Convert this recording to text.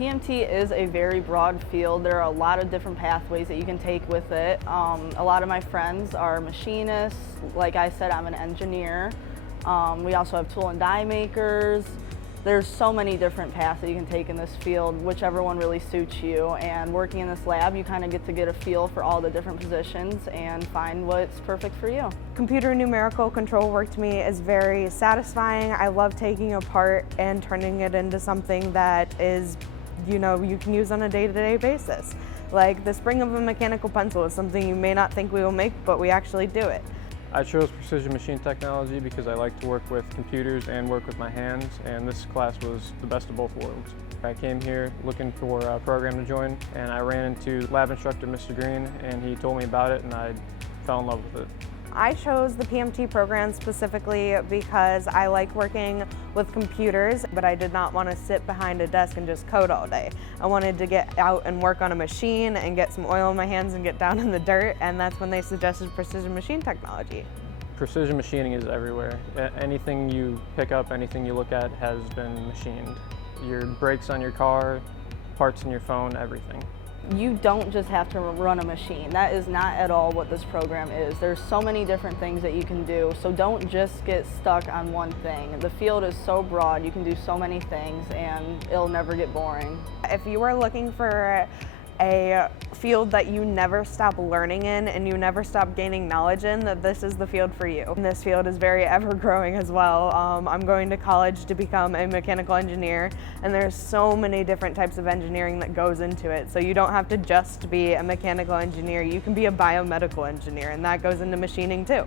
PMT is a very broad field. There are a lot of different pathways that you can take with it. A lot of my friends are machinists. Like I said, I'm an engineer. We also have tool and die makers. There's so many different paths that you can take in this field, whichever one really suits you. And working in this lab, you kind of get to get a feel for all the different positions and find what's perfect for you. Computer numerical control work to me is very satisfying. I love taking apart and turning it into something that is, you can use on a day-to-day basis. Like the spring of a mechanical pencil is something you may not think we will make, but we actually do it. I chose precision machine technology because I like to work with computers and work with my hands, and this class was the best of both worlds. I came here looking for a program to join, and I ran into lab instructor Mr. Green, and he told me about it, and I fell in love with it. I chose the PMT program specifically because I like working with computers, but I did not want to sit behind a desk and just code all day. I wanted to get out and work on a machine and get some oil in my hands and get down in the dirt, and that's when they suggested precision machine technology. Precision machining is everywhere. Anything you pick up, anything you look at has been machined. Your brakes on your car, parts in your phone, everything. You don't just have to run a machine. That is not at all what this program is. There's so many different things that you can do, so don't just get stuck on one thing. The field is so broad, you can do so many things, and it'll never get boring. If you are looking for a field that you never stop learning in and you never stop gaining knowledge in, that this is the field for you. And this field is very ever-growing as well. I'm going to college to become a mechanical engineer, and there's so many different types of engineering that goes into it. So you don't have to just be a mechanical engineer, you can be a biomedical engineer, and that goes into machining too.